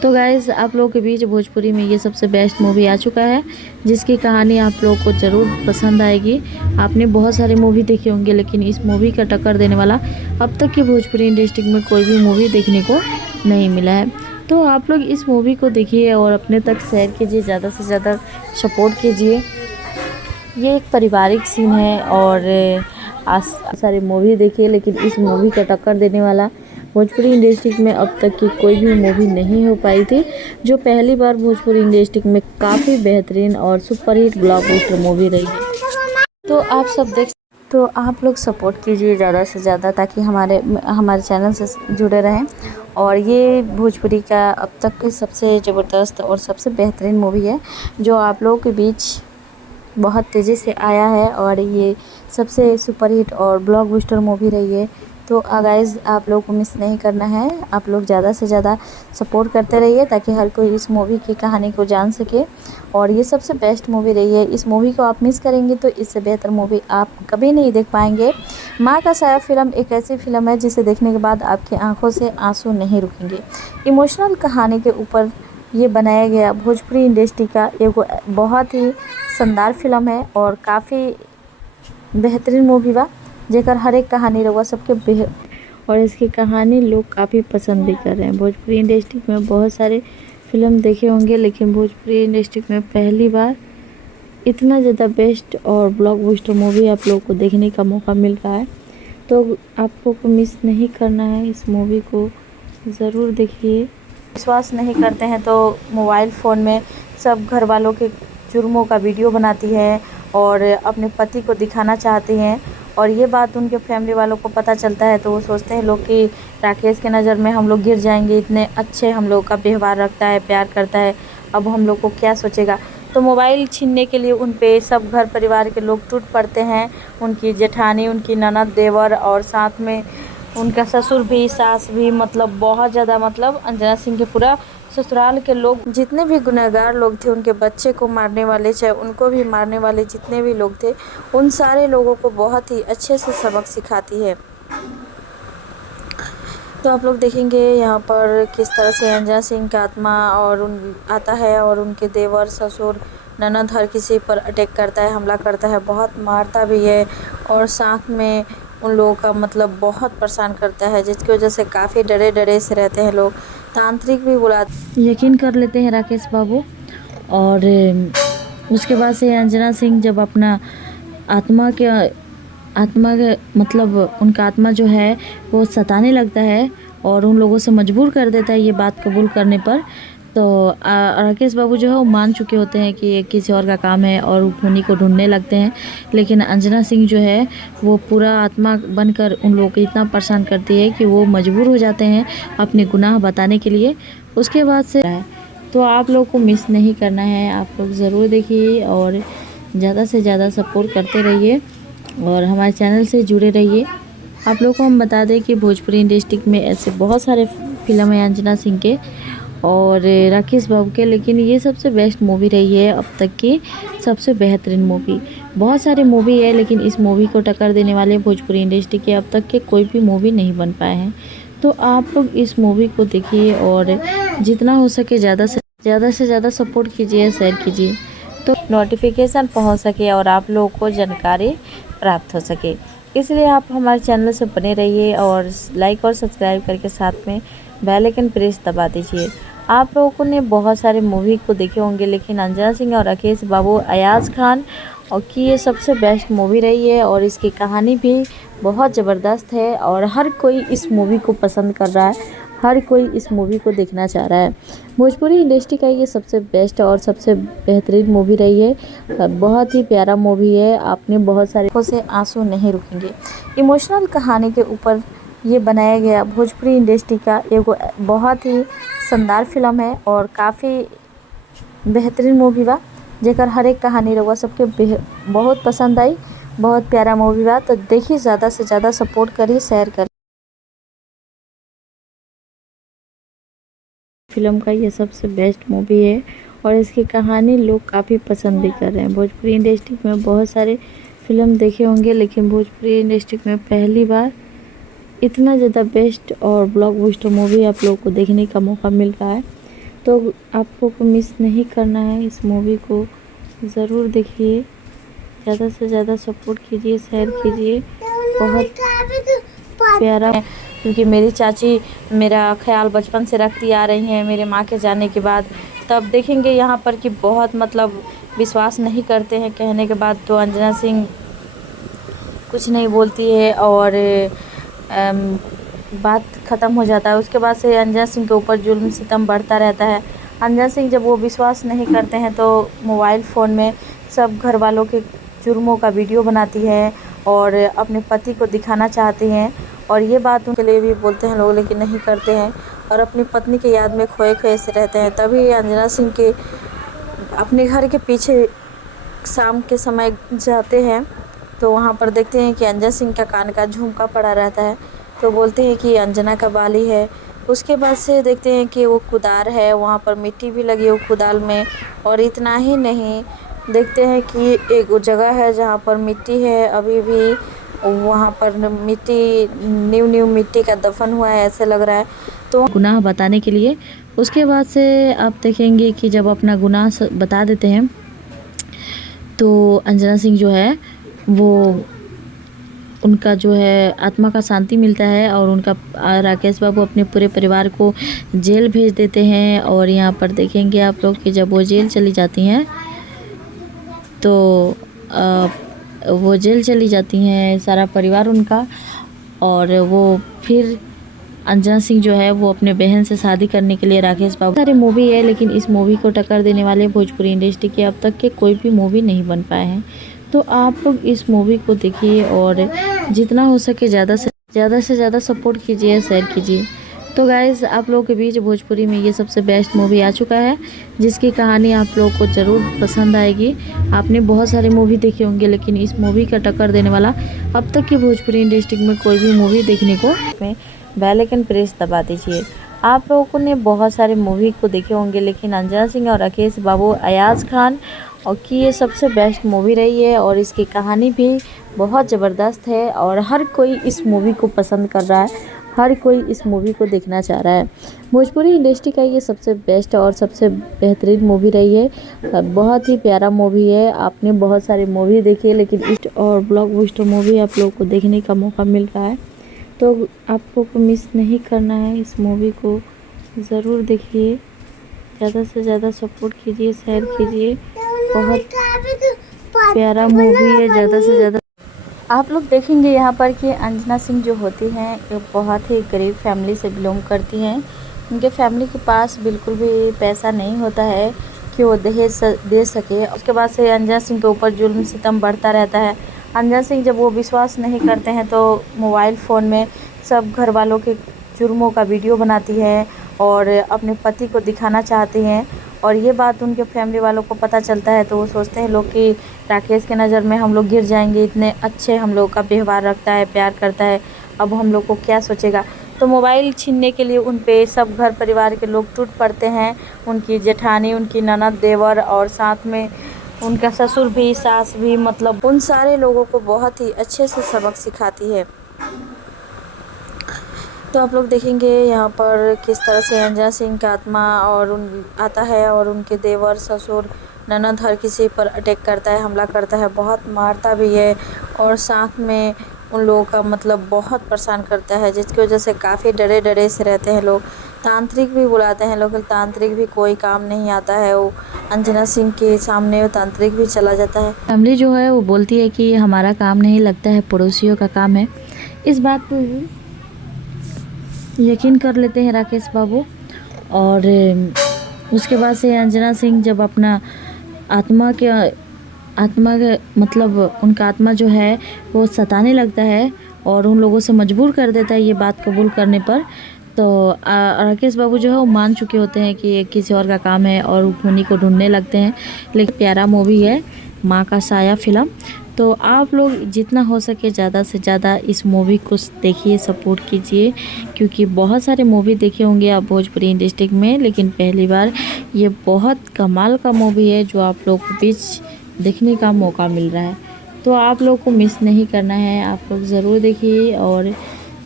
तो गाइज़ आप लोगों के बीच भोजपुरी में ये सबसे बेस्ट मूवी आ चुका है जिसकी कहानी आप लोगों को ज़रूर पसंद आएगी। आपने बहुत सारे मूवी देखे होंगे लेकिन इस मूवी का टक्कर देने वाला अब तक की भोजपुरी इंडस्ट्री में कोई भी मूवी देखने को नहीं मिला है। तो आप लोग इस मूवी को देखिए और अपने तक शेयर कीजिए, ज़्यादा से ज़्यादा सपोर्ट कीजिए। ये एक पारिवारिक सीन है और सारे मूवी देखिए लेकिन इस मूवी का टक्कर देने वाला भोजपुरी इंडस्ट्री में अब तक की कोई भी मूवी नहीं हो पाई थी, जो पहली बार भोजपुरी इंडस्ट्री में काफ़ी बेहतरीन और सुपरहिट ब्लॉकबस्टर मूवी रही है। तो आप सब तो आप लोग सपोर्ट कीजिए ज़्यादा से ज़्यादा ताकि हमारे चैनल से जुड़े रहें। और ये भोजपुरी का अब तक की सबसे ज़बरदस्त और सबसे बेहतरीन मूवी है जो आप लोगों के बीच बहुत तेज़ी से आया है और ये सबसे सुपरहिट और ब्लॉकबस्टर मूवी रही है। तो गाइस आप लोगों को मिस नहीं करना है, आप लोग ज़्यादा से ज़्यादा सपोर्ट करते रहिए ताकि हर कोई इस मूवी की कहानी को जान सके। और ये सबसे बेस्ट मूवी रही है, इस मूवी को आप मिस करेंगे तो इससे बेहतर मूवी आप कभी नहीं देख पाएंगे। माँ का साया फिल्म एक ऐसी फिल्म है जिसे देखने के बाद आपकी आंखों से आंसू नहीं रुकेंगे। इमोशनल कहानी के ऊपर ये बनाया गया भोजपुरी इंडस्ट्री का एक बहुत ही शानदार फिल्म है और काफ़ी बेहतरीन मूवी बा जेकर हर एक कहानी रहुआ सबके और इसकी कहानी लोग काफ़ी पसंद भी कर रहे हैं। भोजपुरी इंडस्ट्री में बहुत सारे फिल्म देखे होंगे लेकिन भोजपुरी इंडस्ट्री में पहली बार इतना ज़्यादा बेस्ट और ब्लॉकबस्टर मूवी आप लोगों को देखने का मौका मिल रहा है। तो आपको को मिस नहीं करना है, इस मूवी को ज़रूर देखिए। विश्वास नहीं करते हैं तो मोबाइल फ़ोन में सब घर वालों के जुर्मों का वीडियो बनाती है और अपने पति को दिखाना चाहती हैं और ये बात उनके फैमिली वालों को पता चलता है तो वो सोचते हैं लोग कि राकेश के नज़र में हम लोग गिर जाएंगे, इतने अच्छे हम लोग का व्यवहार रखता है, प्यार करता है, अब हम लोग को क्या सोचेगा। तो मोबाइल छीनने के लिए उन पे सब घर परिवार के लोग टूट पड़ते हैं, उनकी जेठानी, उनकी ननद, देवर और साथ में उनका ससुर भी, सास भी, मतलब बहुत ज़्यादा, मतलब अंजना सिंह के पूरा ससुराल के लोग जितने भी गुनहगार लोग थे, उनके बच्चे को मारने वाले, चाहे उनको भी मारने वाले जितने भी लोग थे, उन सारे लोगों को बहुत ही अच्छे से सबक सिखाती है। तो आप लोग देखेंगे यहाँ पर किस तरह से अंजना सिंह का आत्मा आता है और उनके देवर, ससुर, ननद हर किसी पर अटैक करता है, हमला करता है, बहुत मारता भी है और साथ में उन लोगों का मतलब बहुत परेशान करता है जिसकी वजह से काफ़ी डरे से रहते हैं लोग। तांत्रिक भी यकीन कर लेते हैं राकेश बाबू। और उसके बाद से अंजना सिंह जब अपना आत्मा के मतलब उनका आत्मा जो है वो सताने लगता है और उन लोगों से मजबूर कर देता है ये बात कबूल करने पर, तो राकेश बाबू जो है वो मान चुके होते हैं कि ये किसी और का काम है और उन्हीं को ढूंढने लगते हैं। लेकिन अंजना सिंह जो है वो पूरा आत्मा बनकर उन लोगों को इतना परेशान करती है कि वो मजबूर हो जाते हैं अपने गुनाह बताने के लिए। उसके बाद से तो आप लोग को मिस नहीं करना है, आप लोग ज़रूर देखिए और ज़्यादा से ज़्यादा सपोर्ट करते रहिए और हमारे चैनल से जुड़े रहिए। आप लोग को हम बता दें कि भोजपुरी इंडस्ट्री में ऐसे बहुत सारे फिल्म हैं अंजना सिंह के और राकेश बाबू के, लेकिन ये सबसे बेस्ट मूवी रही है अब तक की सबसे बेहतरीन मूवी। बहुत सारे मूवी है लेकिन इस मूवी को टक्कर देने वाले भोजपुरी इंडस्ट्री के अब तक के कोई भी मूवी नहीं बन पाए हैं। तो आप लोग इस मूवी को देखिए और जितना हो सके ज़्यादा से ज़्यादा सपोर्ट कीजिए, शेयर कीजिए तो नोटिफिकेशन पहुंच सके और आप लोगों को जानकारी प्राप्त हो सके। इसलिए आप हमारे चैनल से बने रहिए और लाइक और सब्सक्राइब करके साथ में बेल आइकन प्रेस दबा दीजिए। आप लोगों ने बहुत सारे मूवी को देखे होंगे लेकिन अंजना सिंह और राकेश बाबू, अयाज खान और की ये सबसे बेस्ट मूवी रही है और इसकी कहानी भी बहुत ज़बरदस्त है और हर कोई इस मूवी को पसंद कर रहा है, हर कोई इस मूवी को देखना चाह रहा है। भोजपुरी इंडस्ट्री का ये सबसे बेस्ट और सबसे बेहतरीन मूवी रही है, बहुत ही प्यारा मूवी है। आपने बहुत सारे से आंसू नहीं रुकेंगे। इमोशनल कहानी के ऊपर ये बनाया गया भोजपुरी इंडस्ट्री का एक बहुत ही शानदार फिल्म है और काफ़ी बेहतरीन मूवी बा, जेकर हर एक कहानी रहुआ सबके बहुत पसंद आई। बहुत प्यारा मूवी बा, तो देखिए, ज़्यादा से ज़्यादा सपोर्ट करिए, शेयर करिए। फिल्म का ये सबसे बेस्ट मूवी है और इसकी कहानी लोग काफ़ी पसंद भी कर रहे हैं। भोजपुरी इंडस्ट्री में बहुत सारे फिल्म देखे होंगे, लेकिन भोजपुरी इंडस्ट्री में पहली बार इतना ज़्यादा बेस्ट और ब्लॉकबस्टर मूवी आप लोगों को देखने का मौका मिल रहा है। तो आपको मिस नहीं करना है, इस मूवी को ज़रूर देखिए, ज़्यादा से ज़्यादा सपोर्ट कीजिए, शेयर कीजिए। बहुत प्यारा है, क्योंकि मेरी चाची मेरा ख्याल बचपन से रखती आ रही हैं मेरे माँ के जाने के बाद। तब देखेंगे यहाँ पर कि बहुत मतलब विश्वास नहीं करते हैं कहने के बाद, तो अंजना सिंह कुछ नहीं बोलती है और बात ख़त्म हो जाता है। उसके बाद से अंजना सिंह के ऊपर जुल्म सितम बढ़ता रहता है। अंजना सिंह जब वो विश्वास नहीं करते हैं तो मोबाइल फ़ोन में सब घर वालों के जुर्मों का वीडियो बनाती है और अपने पति को दिखाना चाहती हैं, और ये बात उनके लिए भी बोलते हैं लोग, लेकिन नहीं करते हैं और अपनी पत्नी की याद में खोए खोए से रहते हैं। तभी अंजना सिंह के अपने घर के पीछे शाम के समय जाते हैं, तो वहाँ पर देखते हैं कि अंजना सिंह का कान का झुमका पड़ा रहता है, तो बोलते हैं कि अंजना का बाली है। उसके बाद से देखते हैं कि वो कुदार है, वहाँ पर मिट्टी भी लगी है कुदाल में, और इतना ही नहीं, देखते हैं कि एक जगह है जहाँ पर मिट्टी है अभी भी, वहाँ पर मिट्टी न्यू मिट्टी का दफन हुआ है ऐसे लग रहा है, तो गुनाह बताने के लिए। उसके बाद से आप देखेंगे कि जब अपना गुनाह बता देते हैं तो अंजना सिंह जो है वो उनका जो है आत्मा का शांति मिलता है और उनका राकेश बाबू अपने पूरे परिवार को जेल भेज देते हैं। और यहाँ पर देखेंगे आप लोग कि जब वो जेल चली जाती हैं तो वो जेल चली जाती हैं सारा परिवार उनका, और वो फिर अंजना सिंह जो है वो अपने बहन से शादी करने के लिए राकेश बाबू। सारी मूवी है, लेकिन इस मूवी को टक्कर देने वाले भोजपुरी इंडस्ट्री के अब तक के कोई भी मूवी नहीं बन पाए हैं। तो आप लोग इस मूवी को देखिए और जितना हो सके ज़्यादा से ज़्यादा सपोर्ट कीजिए, शेयर कीजिए। तो गाइज़, आप लोगों के बीच भोजपुरी में ये सबसे बेस्ट मूवी आ चुका है, जिसकी कहानी आप लोगों को ज़रूर पसंद आएगी। आपने बहुत सारी मूवी देखी होंगी, लेकिन इस मूवी का टक्कर देने वाला अब तक की भोजपुरी इंडस्ट्री में कोई भी मूवी देखने को बेल आइकन प्रेस दबा दीजिए। आप लोगों ने बहुत सारे मूवी को देखे होंगे, लेकिन अंजना सिंह और राकेश बाबू, अयाज खान और की ये सबसे बेस्ट मूवी रही है और इसकी कहानी भी बहुत ज़बरदस्त है और हर कोई इस मूवी को पसंद कर रहा है, हर कोई इस मूवी को देखना चाह रहा है। भोजपुरी इंडस्ट्री का ये सबसे बेस्ट और सबसे बेहतरीन मूवी रही है। बहुत ही प्यारा मूवी है। आपने बहुत सारी मूवी देखी है, लेकिन इस और ब्लॉकबस्टर मूवी आप लोगों को देखने का मौका मिल रहा है, तो आपको मिस नहीं करना है। इस मूवी को ज़रूर देखिए, ज़्यादा से ज़्यादा सपोर्ट कीजिए, शेयर कीजिए। बहुत प्यारा मूवी है। ज़्यादा से ज़्यादा आप लोग देखेंगे यहाँ पर कि अंजना सिंह जो होती हैं एक बहुत ही गरीब फैमिली से बिलोंग करती हैं। उनके फैमिली के पास बिल्कुल भी पैसा नहीं होता है कि वो दहेज दे सके। उसके बाद से अंजना सिंह के ऊपर जुल्म सितम बढ़ता रहता है। अंजना सिंह जब वो विश्वास नहीं करते हैं तो मोबाइल फ़ोन में सब घर वालों के जुर्मों का वीडियो बनाती है और अपने पति को दिखाना चाहती हैं, और ये बात उनके फैमिली वालों को पता चलता है तो वो सोचते हैं लोग कि राकेश के नज़र में हम लोग गिर जाएंगे, इतने अच्छे हम लोग का व्यवहार रखता है, प्यार करता है, अब हम लोग को क्या सोचेगा। तो मोबाइल छीनने के लिए उन पे सब घर परिवार के लोग टूट पड़ते हैं। उनकी जेठानी, उनकी ननद, देवर और साथ में उनका ससुर भी, सास भी, मतलब उन सारे लोगों को बहुत ही अच्छे से सबक सिखाती है। तो आप लोग देखेंगे यहाँ पर किस तरह से अंजना सिंह का आत्मा और आता है और उनके देवर, ससुर, ननद हर किसी पर अटैक करता है, हमला करता है, बहुत मारता भी है और साथ में उन लोगों का मतलब बहुत परेशान करता है, जिसकी वजह से काफ़ी डरे से रहते हैं लोग। तांत्रिक भी बुलाते हैं लोग, तांत्रिक भी कोई काम नहीं आता है। वो अंजना सिंह के सामने वो तांत्रिक भी चला जाता है। फैमिली जो है वो बोलती है कि हमारा काम नहीं लगता है, पड़ोसियों का काम है। इस बात पर यकीन कर लेते हैं राकेश बाबू, और उसके बाद से अंजना सिंह जब अपना आत्मा के मतलब उनका आत्मा जो है वो सताने लगता है और उन लोगों से मजबूर कर देता है ये बात कबूल करने पर। तो राकेश बाबू जो है वो मान चुके होते हैं कि ये किसी और का काम है और उन्हीं को ढूंढने लगते हैं। लेकिन प्यारा मूवी है माँ का साया फिल्म। तो आप लोग जितना हो सके ज़्यादा से ज़्यादा इस मूवी को देखिए, सपोर्ट कीजिए, क्योंकि बहुत सारे मूवी देखे होंगे आप भोजपुरी इंडस्ट्री में, लेकिन पहली बार ये बहुत कमाल का मूवी है जो आप लोग को बीच देखने का मौका मिल रहा है। तो आप लोग को मिस नहीं करना है, आप लोग ज़रूर देखिए और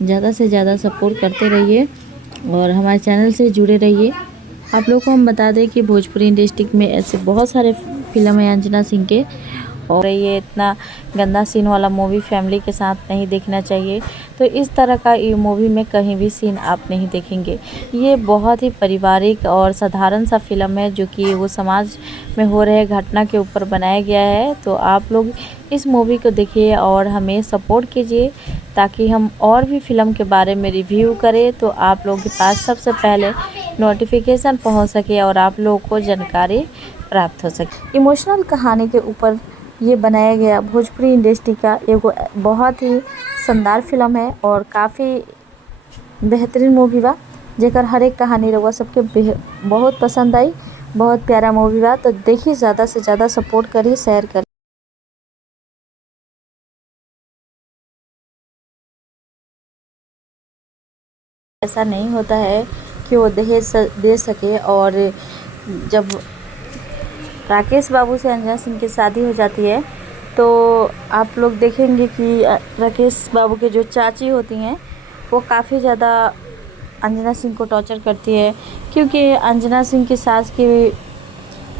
ज़्यादा से ज़्यादा सपोर्ट करते रहिए और हमारे चैनल से जुड़े रहिए। आप लोग को हम बता दें कि भोजपुरी इंडस्ट्री में ऐसे बहुत सारे फिल्म हैं अंजना सिंह के, और ये इतना गंदा सीन वाला मूवी फैमिली के साथ नहीं देखना चाहिए। तो इस तरह का ये मूवी में कहीं भी सीन आप नहीं देखेंगे। ये बहुत ही पारिवारिक और साधारण सा फिल्म है जो कि वो समाज में हो रहे घटना के ऊपर बनाया गया है। तो आप लोग इस मूवी को देखिए और हमें सपोर्ट कीजिए ताकि हम और भी फिल्म के बारे में रिव्यू करें तो आप लोगों के पास सबसे पहले नोटिफिकेशन पहुंच सके और आप लोगों को जानकारी प्राप्त हो सके। इमोशनल कहानी के ऊपर ये बनाया गया भोजपुरी इंडस्ट्री का एक बहुत ही शानदार फिल्म है और काफ़ी बेहतरीन मूवी बा, जेकर हर एक कहानी रहुआ सबके बहुत पसंद आई। बहुत प्यारा मूवी बा, तो देखिए, ज़्यादा से ज़्यादा सपोर्ट करिए, शेयर करिए। ऐसा नहीं होता है कि वो दहेज दे सके। और जब राकेश बाबू से अंजना सिंह की शादी हो जाती है तो आप लोग देखेंगे कि राकेश बाबू के जो चाची होती हैं वो काफ़ी ज़्यादा अंजना सिंह को टॉर्चर करती है, क्योंकि अंजना सिंह की सास की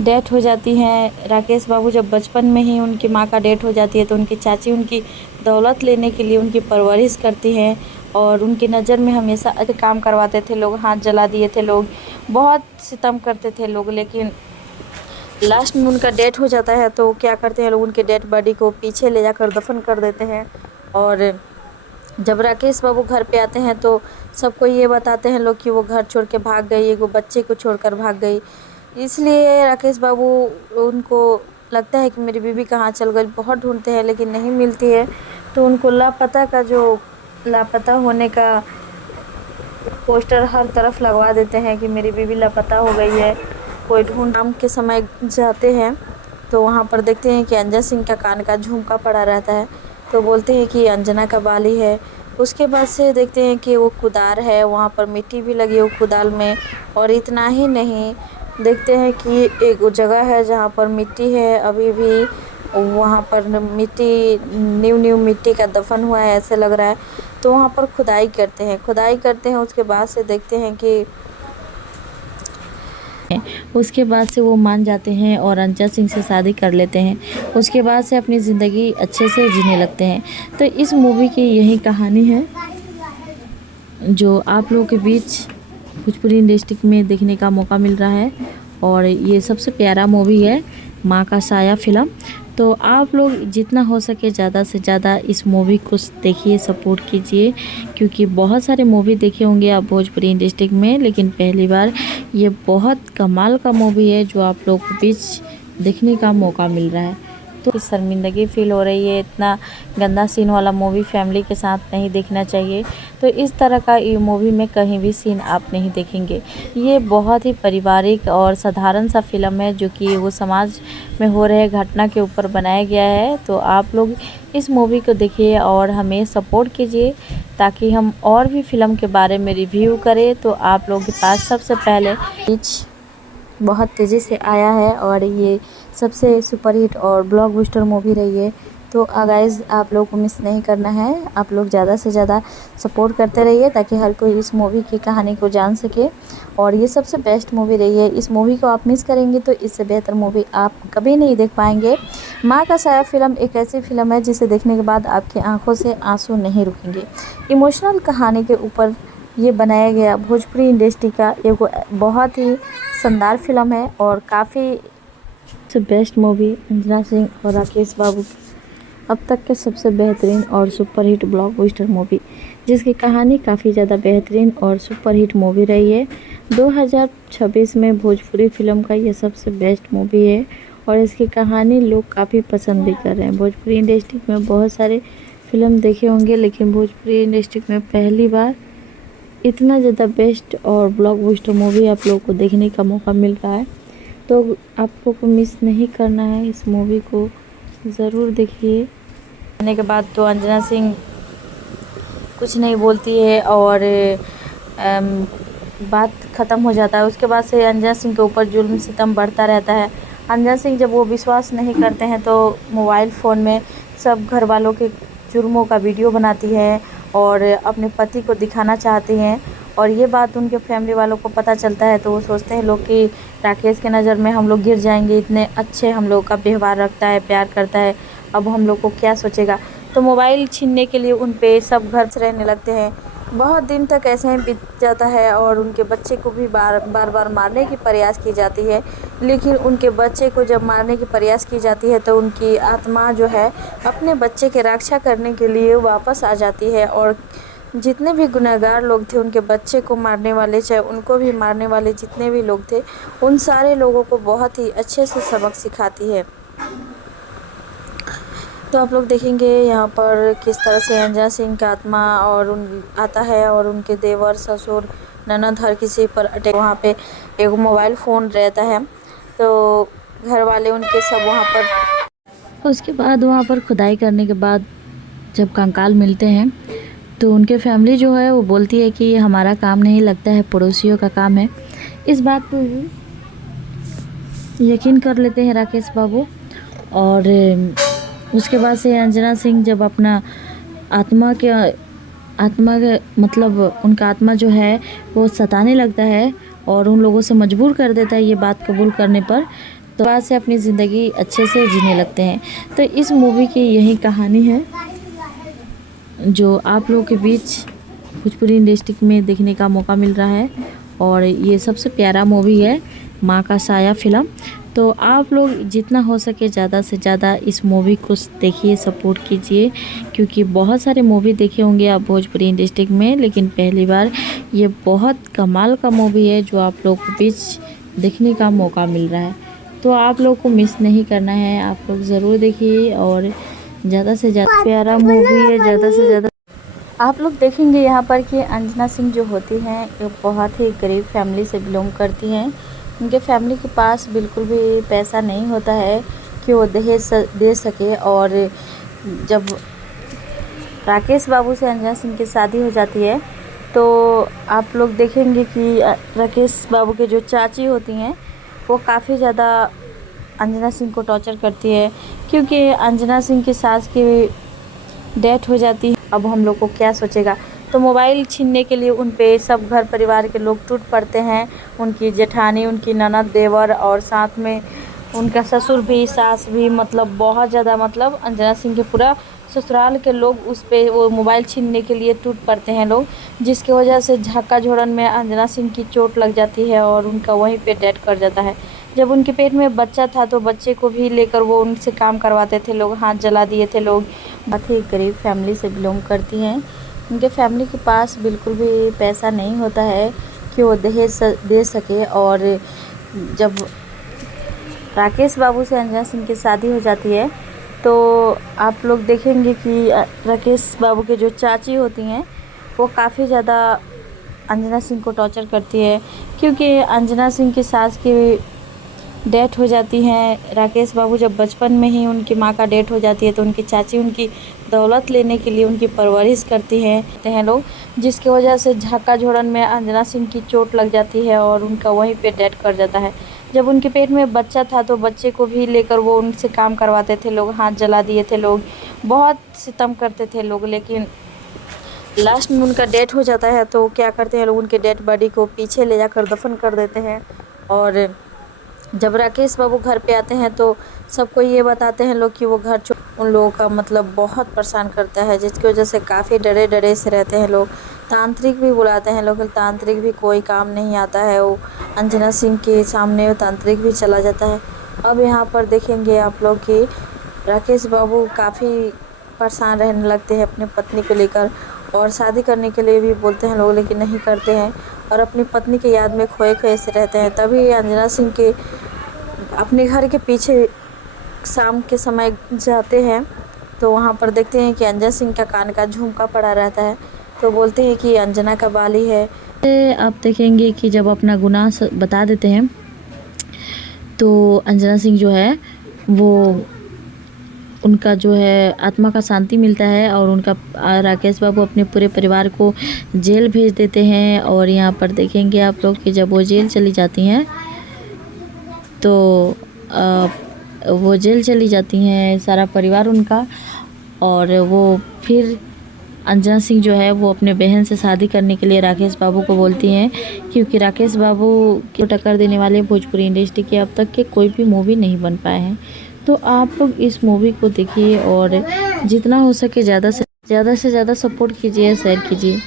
डेथ हो जाती है। राकेश बाबू जब बचपन में ही उनकी माँ का डेथ हो जाती है तो उनकी चाची उनकी दौलत लेने के लिए उनकी परवरिश करती हैं और उनकी नज़र में हमेशा काम करवाते थे लोग, हाथ जला दिए थे लोग, बहुत सितम करते थे लोग। लेकिन लास्ट में उनका डेथ हो जाता है तो क्या करते हैं लोग, उनके डेड बॉडी को पीछे ले जाकर दफन कर देते हैं। और जब राकेश बाबू घर पे आते हैं तो सबको ये बताते हैं लोग कि वो घर छोड़ के भाग गई, वो बच्चे को छोड़कर भाग गई। इसलिए राकेश बाबू उनको लगता है कि मेरी बीवी कहाँ चल गई, बहुत ढूंढते हैं लेकिन नहीं मिलती है। तो उनको लापता होने का पोस्टर हर तरफ लगवा देते हैं कि मेरी बीवी लापता हो गई है। कोई ढूंढ शाम के समय जाते हैं तो वहाँ पर देखते हैं कि अंजना सिंह का कान का झुमका पड़ा रहता है, तो बोलते हैं कि अंजना का बाली है। उसके बाद से देखते हैं कि वो कुदार है, वहाँ पर मिट्टी भी लगी है कुदाल में। और इतना ही नहीं, देखते हैं कि एक जगह है जहाँ पर मिट्टी है, अभी भी वहाँ पर मिट्टी न्यू मिट्टी का दफन हुआ है ऐसे लग रहा है। तो वहाँ पर खुदाई करते हैं। उसके बाद से देखते हैं कि उसके बाद से वो मान जाते हैं और अंजना सिंह से शादी कर लेते हैं। उसके बाद से अपनी ज़िंदगी अच्छे से जीने लगते हैं। तो इस मूवी की यही कहानी है जो आप लोगों के बीच भोजपुरी इंडस्ट्री में देखने का मौका मिल रहा है। और ये सबसे प्यारा मूवी है माँ का साया फिल्म। तो आप लोग जितना हो सके ज़्यादा से ज़्यादा इस मूवी को देखिए, सपोर्ट कीजिए, क्योंकि बहुत सारे मूवी देखे होंगे आप भोजपुरी इंडस्ट्री में, लेकिन पहली बार ये बहुत कमाल का मूवी है जो आप लोग को बीच देखने का मौका मिल रहा है। तो शर्मिंदगी फील हो रही है, इतना गंदा सीन वाला मूवी फैमिली के साथ नहीं देखना चाहिए। तो इस तरह का ये मूवी में कहीं भी सीन आप नहीं देखेंगे। ये बहुत ही पारिवारिक और साधारण सा फिल्म है जो कि वो समाज में हो रहे घटना के ऊपर बनाया गया है। तो आप लोग इस मूवी को देखिए और हमें सपोर्ट कीजिए ताकि हम और भी फिल्म के बारे में रिव्यू करें तो आप लोगों के पास सबसे पहले। बहुत तेज़ी से आया है और ये सबसे सुपरहिट और ब्लॉकबस्टर मूवी रही है। तो गाइस आप लोगों को मिस नहीं करना है, आप लोग ज़्यादा से ज़्यादा सपोर्ट करते रहिए ताकि हर कोई इस मूवी की कहानी को जान सके। और ये सबसे बेस्ट मूवी रही है। इस मूवी को आप मिस करेंगे तो इससे बेहतर मूवी आप कभी नहीं देख पाएंगे। माँ का साया फिल्म एक ऐसी फिल्म है जिसे देखने के बाद आपकी आंखों से आंसू नहीं रुकेंगे। इमोशनल कहानी के ऊपर ये बनाया गया भोजपुरी इंडस्ट्री का एक बहुत ही शानदार फिल्म है और काफ़ी बेस्ट मूवी अंजना सिंह और राकेश बाबू अब तक के सबसे बेहतरीन और सुपरहिट ब्लॉकबस्टर मूवी, जिसकी कहानी काफ़ी ज़्यादा बेहतरीन और सुपरहिट मूवी रही है। 2026 में भोजपुरी फिल्म का ये सबसे बेस्ट मूवी है और इसकी कहानी लोग काफ़ी पसंद भी कर रहे हैं। भोजपुरी इंडस्ट्री में बहुत सारे फिल्म देखे होंगे, लेकिन भोजपुरी इंडस्ट्री में पहली बार इतना ज़्यादा बेस्ट और ब्लॉकबस्टर मूवी आप लोगों को देखने का मौका मिल रहा है। तो आप लोगों को मिस नहीं करना है, इस मूवी को ज़रूर देखिए। आने के बाद तो अंजना सिंह कुछ नहीं बोलती है और बात ख़त्म हो जाता है। उसके बाद से अंजना सिंह के ऊपर जुल्म सितम बढ़ता रहता है। अंजना सिंह जब वो विश्वास नहीं करते हैं तो मोबाइल फ़ोन में सब घर वालों के जुर्मों का वीडियो बनाती है और अपने पति को दिखाना चाहती हैं, और ये बात उनके फैमिली वालों को पता चलता है तो वो सोचते हैं लोग कि राकेश के नज़र में हम लोग गिर जाएंगे, इतने अच्छे हम लोग का व्यवहार रखता है, प्यार करता है, अब हम लोग को क्या सोचेगा। तो मोबाइल छीनने के लिए उन पे सब घर से रहने लगते हैं। बहुत दिन तक ऐसे ही बीत जाता है और उनके बच्चे को भी बार मारने की प्रयास की जाती है, लेकिन उनके बच्चे को जब मारने की प्रयास की जाती है तो उनकी आत्मा जो है अपने बच्चे की रक्षा करने के लिए वापस आ जाती है, और जितने भी गुनहगार लोग थे उनके बच्चे को मारने वाले, चाहे उनको भी मारने वाले जितने भी लोग थे, उन सारे लोगों को बहुत ही अच्छे से सबक सिखाती है। तो आप लोग देखेंगे यहाँ पर किस तरह से अंजना सिंह का आत्मा आता है और उनके देवर, ससुर, ननद हर किसी पर अटैक। वहाँ पे एक मोबाइल फ़ोन रहता है तो घर वाले उनके सब वहाँ पर। उसके बाद वहाँ पर खुदाई करने के बाद जब कंकाल मिलते हैं तो उनके फैमिली जो है वो बोलती है कि हमारा काम नहीं लगता है, पड़ोसियों का काम है। इस बात पर यकीन कर लेते हैं राकेश बाबू, और उसके बाद से अंजना सिंह जब अपना आत्मा के मतलब उनका आत्मा जो है वो सताने लगता है और उन लोगों से मजबूर कर देता है ये बात कबूल करने पर, तो बाद से अपनी ज़िंदगी अच्छे से जीने लगते हैं। तो इस मूवी की यही कहानी है जो आप लोगों के बीच भोजपुरी इंडस्ट्री में देखने का मौका मिल रहा है, और ये सबसे प्यारा मूवी है माँ का साया फिल्म। तो आप लोग जितना हो सके ज़्यादा से ज़्यादा इस मूवी को देखिए, सपोर्ट कीजिए, क्योंकि बहुत सारे मूवी देखे होंगे आप भोजपुरी इंडस्ट्री में, लेकिन पहली बार ये बहुत कमाल का मूवी है जो आप लोग के बीच देखने का मौका मिल रहा है। तो आप लोग को मिस नहीं करना है, आप लोग ज़रूर देखिए, और ज़्यादा से ज़्यादा प्यारा मूवी है, ज़्यादा से ज़्यादा। आप लोग देखेंगे यहाँ पर कि अंजना सिंह जो होती हैं ये बहुत ही गरीब फैमिली से बिलोंग करती हैं। उनके फैमिली के पास बिल्कुल भी पैसा नहीं होता है कि वो दहेज दे सके, और जब राकेश बाबू से अंजना सिंह की शादी हो जाती है तो आप लोग देखेंगे कि राकेश बाबू के जो चाची होती हैं वो काफ़ी ज़्यादा अंजना सिंह को टॉर्चर करती है, क्योंकि अंजना सिंह की सास की डेथ हो जाती है। अब हम लोग को क्या सोचेगा। तो मोबाइल छीनने के लिए उन पे सब घर परिवार के लोग टूट पड़ते हैं, उनकी जेठानी, उनकी ननद, देवर, और साथ में उनका ससुर भी, सास भी, मतलब बहुत ज़्यादा, मतलब अंजना सिंह के पूरा ससुराल के लोग उस पे वो मोबाइल छीनने के लिए टूट पड़ते हैं लोग, जिसकी वजह से झक्का झोरन में अंजना सिंह की चोट लग जाती है और उनका वहीं पे डेथ कर जाता है। जब उनके पेट में बच्चा था तो बच्चे को भी लेकर वो उनसे काम करवाते थे लोग, हाथ जला दिए थे लोग। बहुत ही गरीब फैमिली से बिलोंग करती हैं। उनके फैमिली के पास बिल्कुल भी पैसा नहीं होता है कि वो दहेज दे सके, और जब राकेश बाबू से अंजना सिंह की शादी हो जाती है तो आप लोग देखेंगे कि राकेश बाबू के जो चाची होती हैं वो काफ़ी ज़्यादा अंजना सिंह को टॉर्चर करती है, क्योंकि अंजना सिंह की सास की डेथ हो जाती है। राकेश बाबू जब बचपन में ही उनकी माँ का डेथ हो जाती है तो उनकी चाची उनकी दौलत लेने के लिए उनकी परवरिश करती हैं लोग, जिसकी वजह से झक्का झोरन में अंजना सिंह की चोट लग जाती है और उनका वहीं पे डेथ कर जाता है। जब उनके पेट में बच्चा था तो बच्चे को भी लेकर वो उनसे काम करवाते थे लोग, हाथ जला दिए थे लोग, बहुत सितम करते थे लोग। लेकिन लास्ट में उनका डेथ हो जाता है तो क्या करते हैं लोग, उनके डेड बॉडी को पीछे ले जाकर दफन कर देते हैं। और जब राकेश बाबू घर पे आते हैं तो सबको ये बताते हैं लोग कि वो घर उन लोगों का मतलब बहुत परेशान करता है, जिसकी वजह से काफ़ी डरे से रहते हैं लोग। तांत्रिक भी बुलाते हैं लोग, तांत्रिक भी कोई काम नहीं आता है। वो अंजना सिंह के सामने वो तांत्रिक भी चला जाता है। अब यहाँ पर देखेंगे आप लोग कि राकेश बाबू काफ़ी परेशान रहने लगते हैं अपनी पत्नी को लेकर, और शादी करने के लिए भी बोलते हैं लोग लेकिन नहीं करते हैं, और अपनी पत्नी की याद में खोए से रहते हैं। तभी अंजना सिंह के अपने घर के पीछे शाम के समय जाते हैं तो वहाँ पर देखते हैं कि अंजन सिंह का कान का झुमका पड़ा रहता है, तो बोलते हैं कि अंजना का बाली है। आप देखेंगे कि जब अपना गुनाह बता देते हैं तो अंजना सिंह जो है वो उनका जो है आत्मा का शांति मिलता है और उनका राकेश बाबू अपने पूरे परिवार को जेल भेज देते हैं। और यहाँ पर देखेंगे आप लोग कि जब वो जेल चली जाती हैं तो वो जेल चली जाती हैं सारा परिवार उनका, और वो फिर अंजना सिंह जो है वो अपने बहन से शादी करने के लिए राकेश बाबू को बोलती हैं, क्योंकि राकेश बाबू को टक्कर देने वाले भोजपुरी इंडस्ट्री के अब तक के कोई भी मूवी नहीं बन पाए हैं। तो आप लोग इस मूवी को देखिए और जितना हो सके ज़्यादा से ज़्यादा सपोर्ट कीजिए, शेयर कीजिए।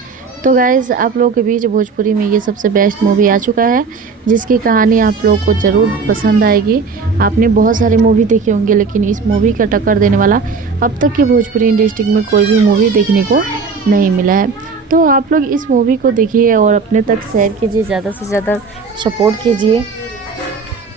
तो गाइज़ आप लोगों के बीच भोजपुरी में ये सबसे बेस्ट मूवी आ चुका है, जिसकी कहानी आप लोगों को ज़रूर पसंद आएगी। आपने बहुत सारे मूवी देखे होंगे, लेकिन इस मूवी का टक्कर देने वाला अब तक की भोजपुरी इंडस्ट्री में कोई भी मूवी देखने को नहीं मिला है। तो आप लोग इस मूवी को देखिए और अपने तक शेयर कीजिए, ज़्यादा से ज़्यादा सपोर्ट कीजिए।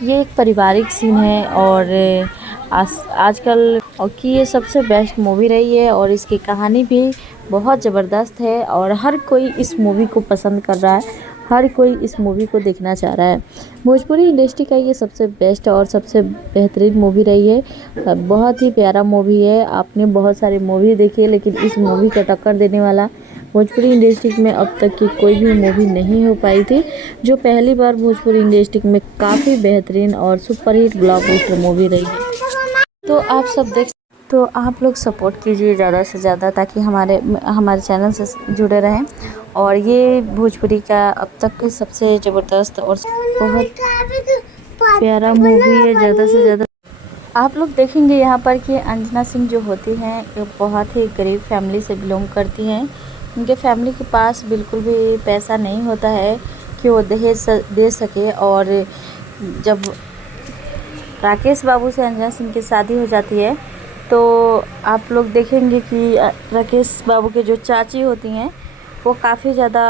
ये एक पारिवारिक सीन है और आजकल की ये सबसे बेस्ट मूवी रही है और इसकी कहानी भी बहुत ज़बरदस्त है और हर कोई इस मूवी को पसंद कर रहा है, हर कोई इस मूवी को देखना चाह रहा है। भोजपुरी इंडस्ट्री का ये सबसे बेस्ट और सबसे बेहतरीन मूवी रही है। बहुत ही प्यारा मूवी है। आपने बहुत सारी मूवी देखी है, लेकिन इस मूवी को टक्कर देने वाला भोजपुरी इंडस्ट्री में अब तक की कोई भी मूवी नहीं हो पाई थी, जो पहली बार भोजपुरी इंडस्ट्री में काफ़ी बेहतरीन और सुपरहिट ब्लॉकबस्टर मूवी रही है। तो आप लोग सपोर्ट कीजिए ज़्यादा से ज़्यादा, ताकि हमारे चैनल से जुड़े रहें। और ये भोजपुरी का अब तक के सबसे ज़बरदस्त और बहुत प्यारा मूवी है। ज़्यादा से ज़्यादा आप लोग देखेंगे यहाँ पर कि अंजना सिंह जो होती हैं ये बहुत ही गरीब फैमिली से बिलोंग करती हैं। उनके फैमिली के पास बिल्कुल भी पैसा नहीं होता है कि वो दहेज दे सके। और जब राकेश बाबू से अंजना सिंह की शादी हो जाती है तो आप लोग देखेंगे कि राकेश बाबू के जो चाची होती हैं वो काफ़ी ज़्यादा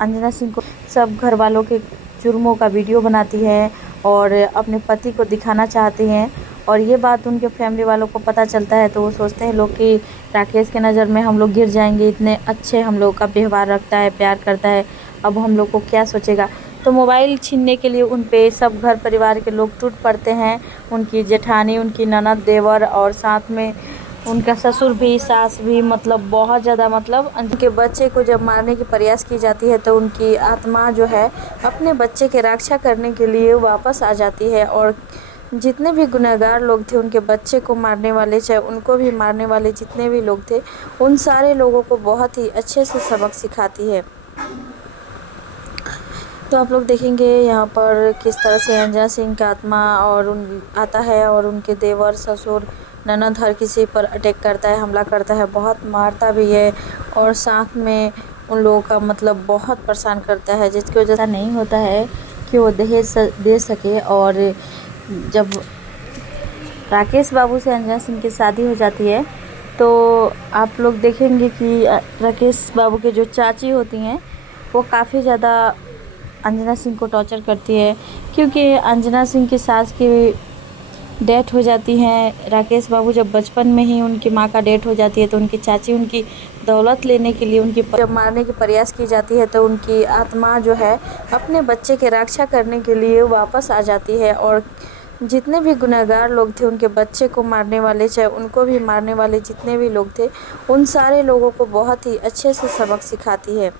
अंजना सिंह को सब घर वालों के जुर्मों का वीडियो बनाती हैं और अपने पति को दिखाना चाहती हैं। और ये बात उनके फैमिली वालों को पता चलता है तो वो सोचते हैं लोग कि राकेश के नज़र में हम लोग गिर जाएंगे, इतने अच्छे हम लोग का व्यवहार रखता है, प्यार करता है, अब हम लोग को क्या सोचेगा। तो मोबाइल छीनने के लिए उन पे सब घर परिवार के लोग टूट पड़ते हैं। उनकी जेठानी, उनकी ननद, देवर और साथ में उनका ससुर भी, सास भी, मतलब बहुत ज़्यादा, मतलब उनके बच्चे को जब मारने की प्रयास की जाती है तो उनकी आत्मा जो है अपने बच्चे की रक्षा करने के लिए वापस आ जाती है। और जितने भी गुनहगार लोग थे, उनके बच्चे को मारने वाले, चाहे उनको भी मारने वाले जितने भी लोग थे, उन सारे लोगों को बहुत ही अच्छे से सबक सिखाती है। तो आप लोग देखेंगे यहाँ पर किस तरह से अंजना सिंह का आत्मा आता है और उनके देवर, ससुर, ननद हर किसी पर अटैक करता है, हमला करता है, बहुत मारता भी है और साथ में उन लोगों का मतलब बहुत परेशान करता है, जिसकी वजह से नहीं होता है कि वो दहेज दे सके। और जब राकेश बाबू से अंजना सिंह की शादी हो जाती है तो आप लोग देखेंगे कि राकेश बाबू के जो चाची होती हैं वो काफ़ी ज़्यादा अंजना सिंह को टॉर्चर करती है, क्योंकि अंजना सिंह की सास की डेथ हो जाती है। राकेश बाबू जब बचपन में ही उनकी माँ का डेथ हो जाती है तो उनकी चाची उनकी दौलत लेने के लिए उनकी जब मारने की प्रयास की जाती है तो उनकी आत्मा जो है अपने बच्चे की रक्षा करने के लिए वापस आ जाती है। और जितने भी गुनहगार लोग थे, उनके बच्चे को मारने वाले, चाहे उनको भी मारने वाले जितने भी लोग थे, उन सारे लोगों को बहुत ही अच्छे से सबक सिखाती है।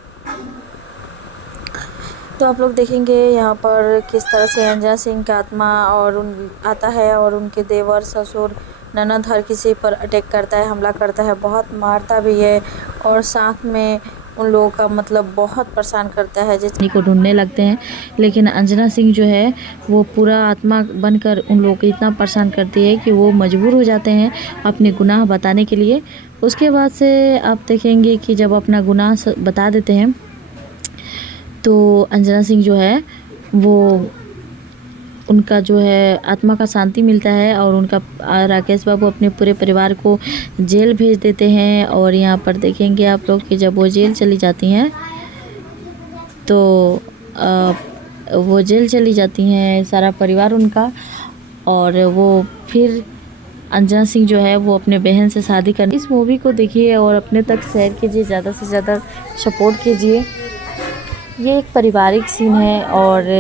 तो आप लोग देखेंगे यहाँ पर किस तरह से अंजना सिंह का आत्मा आता है और उनके देवर, ससुर, ननद हर किसी पर अटैक करता है, हमला करता है, बहुत मारता भी है और साथ में उन लोगों का मतलब बहुत परेशान करता है, जिसको को ढूंढने लगते हैं। लेकिन अंजना सिंह जो है वो पूरा आत्मा बनकर उन लोगों को इतना परेशान करती है कि वो मजबूर हो जाते हैं अपने गुनाह बताने के लिए। उसके बाद से आप देखेंगे कि जब अपना गुनाह बता देते हैं तो अंजना सिंह जो है वो उनका जो है आत्मा का शांति मिलता है और उनका राकेश बाबू अपने पूरे परिवार को जेल भेज देते हैं। और यहाँ पर देखेंगे आप लोग कि जब वो जेल चली जाती हैं तो वो जेल चली जाती हैं सारा परिवार उनका, और वो फिर अंजना सिंह जो है वो अपने बहन से शादी कर। इस मूवी को देखिए और अपने तक शेयर कीजिए, ज़्यादा से ज़्यादा सपोर्ट कीजिए। ये एक पारिवारिक सीन है और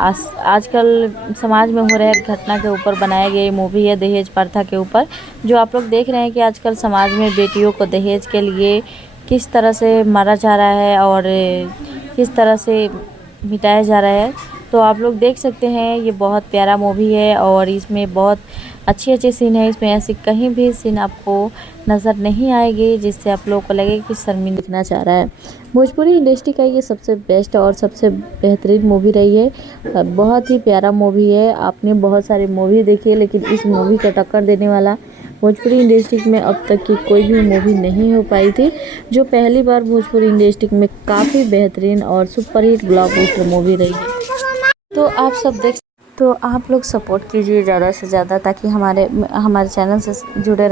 आजकल समाज में हो रहे घटना के ऊपर बनाया गया मूवी है, दहेज प्रथा के ऊपर। जो आप लोग देख रहे हैं कि आजकल समाज में बेटियों को दहेज के लिए किस तरह से मारा जा रहा है और किस तरह से मिटाया जा रहा है, तो आप लोग देख सकते हैं। ये बहुत प्यारा मूवी है और इसमें बहुत अच्छे सीन है। इसमें ऐसी कहीं भी सीन आपको नज़र नहीं आएगी जिससे आप लोगों को लगे कि शर्मिंदा दिखना चाह रहा है। भोजपुरी इंडस्ट्री का ये सबसे बेस्ट और सबसे बेहतरीन मूवी रही है। बहुत ही प्यारा मूवी है। आपने बहुत सारी मूवी देखी है लेकिन इस मूवी का टक्कर देने वाला भोजपुरी इंडस्ट्री में अब तक की कोई भी मूवी नहीं हो पाई थी, जो पहली बार भोजपुरी इंडस्ट्री में काफ़ी बेहतरीन और सुपरहिट ब्लॉकबस्टर मूवी रही है। तो आप सब आप लोग सपोर्ट कीजिए ज़्यादा से ज़्यादा ताकि हमारे चैनल से जुड़े